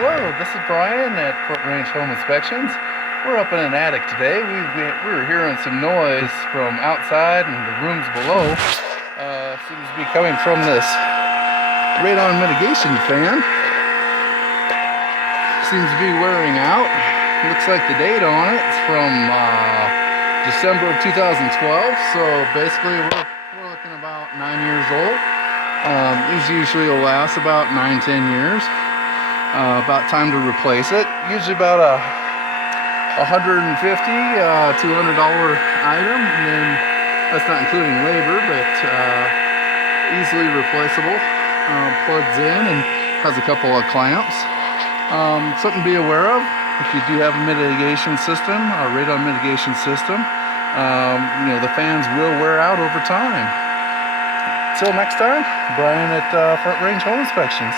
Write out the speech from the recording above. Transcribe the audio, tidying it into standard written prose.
Hello, this is Brian at Front Range Home Inspections. We're up in an attic today. We were hearing some noise from outside and the rooms below. Seems to be coming from this radon mitigation fan. Seems to be wearing out. Looks like the date on it is from December of 2012. So basically we're looking about 9 years old. These usually will last about 9-10 years. About time to replace it. Usually about a $150 $200 item, and then that's not including labor, but easily replaceable. Plugs in and has a couple of clamps. Something to be aware of if you do have a mitigation system, a radon mitigation system. The fans will wear out over time. Till next time, Brian at Front Range Home Inspections.